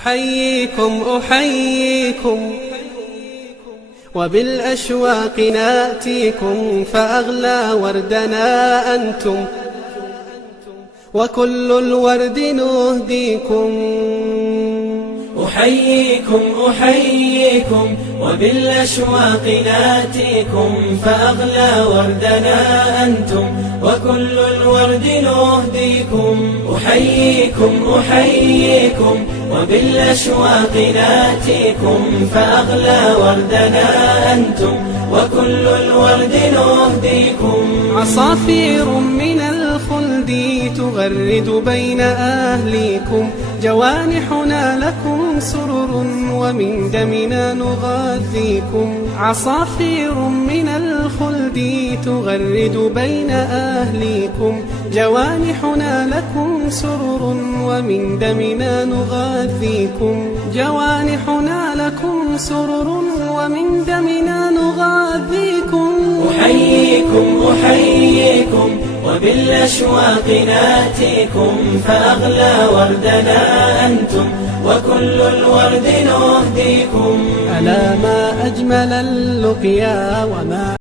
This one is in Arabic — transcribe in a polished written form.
أحييكم أحييكم وبالأشواق ناتيكم، فأغلى وردنا أنتم وكل الورد نهديكم. أحييكم أحييكم وبالأشواق ناتيكم، فأغلى وردنا أنتم وكل الورد نهديكم. أحييكم أحييكم وبالأشواق ناتيكم، فأغلى وردنا أنتم وكل الورد نهديكم. عصافير من الخلد تغرد بين أهليكم، جوانحنا لكم سرر ومن دمنا نغذيكم. عصافير من الخلد تغرد بين أهليكم، جوانحنا لكم سرر ومن دمنا نغذيكم. جوانحنا لكم سرر ومن دمنا نغذيكم. أحييكم أحييكم وبالأشواق ناتيكم، فأغلى وردنا أنتم وكل الورد نهديكم. ألا ما أجمل اللقيا وما